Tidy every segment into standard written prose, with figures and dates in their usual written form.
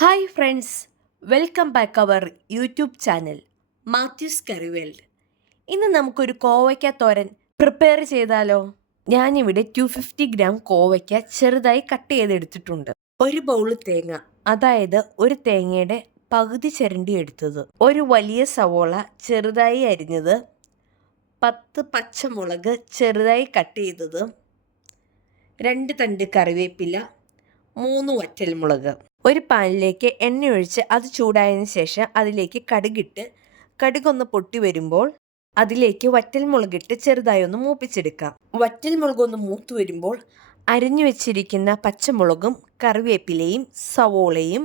Hi friends, welcome back our YouTube channel Mathews curry world. ഇന്ന് നമുക്കൊരു കോവയ്ക്ക തോരൻ prepare ചെയ്താലോ? ഞാനിവിടെ 250 ഗ്രാം കോവയ്ക്ക ചെറുതായി കട്ട് ചെയ്തെടുത്തിട്ടുണ്ട്. ഒരു ബൗൾ തേങ്ങ, അതായത് ഒരു തേങ്ങയുടെ പകുതി ചിരണ്ടി എടുത്തത്, ഒരു വലിയ സവോള ചെറുതായി അരിഞ്ഞത്, 10 പച്ചമുളക് ചെറുതായി കട്ട് ചെയ്തത്, 2 തണ്ട് കറിവേപ്പില, 3 വറ്റൽമുളക്. ഒരു പാനിലേക്ക് എണ്ണ ഒഴിച്ച് അത് ചൂടായതിനു ശേഷം അതിലേക്ക് കടുകിട്ട് കടുകൊന്ന് പൊട്ടി വരുമ്പോൾ അതിലേക്ക് വറ്റൽമുളകിട്ട് ചെറുതായി ഒന്ന് മൂപ്പിച്ചെടുക്കാം. വറ്റൽമുളകൊന്ന് മൂത്തു വരുമ്പോൾ അരിഞ്ഞു വെച്ചിരിക്കുന്ന പച്ചമുളകും കറിവേപ്പിലയും സവോളയും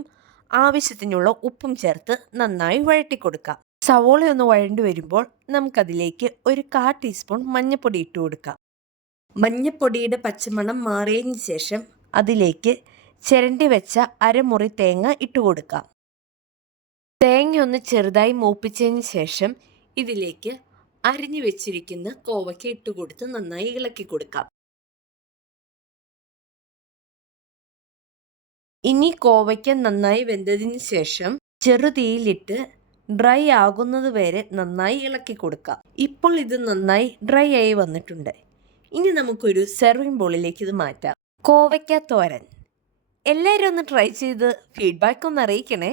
ആവശ്യത്തിനുള്ള ഉപ്പും ചേർത്ത് നന്നായി വഴറ്റിക്കൊടുക്കാം. സവോളയൊന്ന് വഴണ്ടു വരുമ്പോൾ നമുക്കതിലേക്ക് ഒരു 1/4 ടീസ്പൂൺ മഞ്ഞൾപ്പൊടി ഇട്ട് കൊടുക്കാം. മഞ്ഞൾപ്പൊടിയുടെ പച്ചമണം മാറിയതിന് ശേഷം അതിലേക്ക് ചിരണ്ടി വെച്ച അരമുറി തേങ്ങ ഇട്ട് കൊടുക്കാം. തേങ്ങ ഒന്ന് ചെറുതായി മൂപ്പിച്ചതിന് ശേഷം ഇതിലേക്ക് അരിഞ്ഞു വെച്ചിരിക്കുന്ന കോവയ്ക്ക ഇട്ട് കൊടുത്ത് നന്നായി ഇളക്കി കൊടുക്കാം. ഇനി കോവയ്ക്ക നന്നായി വെന്തതിന് ശേഷം ചെറുതീയിലിട്ട് ഡ്രൈ ആകുന്നത് വരെ നന്നായി ഇളക്കി കൊടുക്കാം. ഇപ്പോൾ ഇത് നന്നായി ഡ്രൈ ആയി വന്നിട്ടുണ്ട്. ഇനി നമുക്കൊരു സെർവിംഗ് ബോളിലേക്ക് ഇത് മാറ്റാം. കോവയ്ക്ക തോരൻ എല്ലാവരും ഒന്ന് ട്രൈ ചെയ്ത് ഫീഡ്ബാക്ക് ഒന്ന് അറിയിക്കണേ.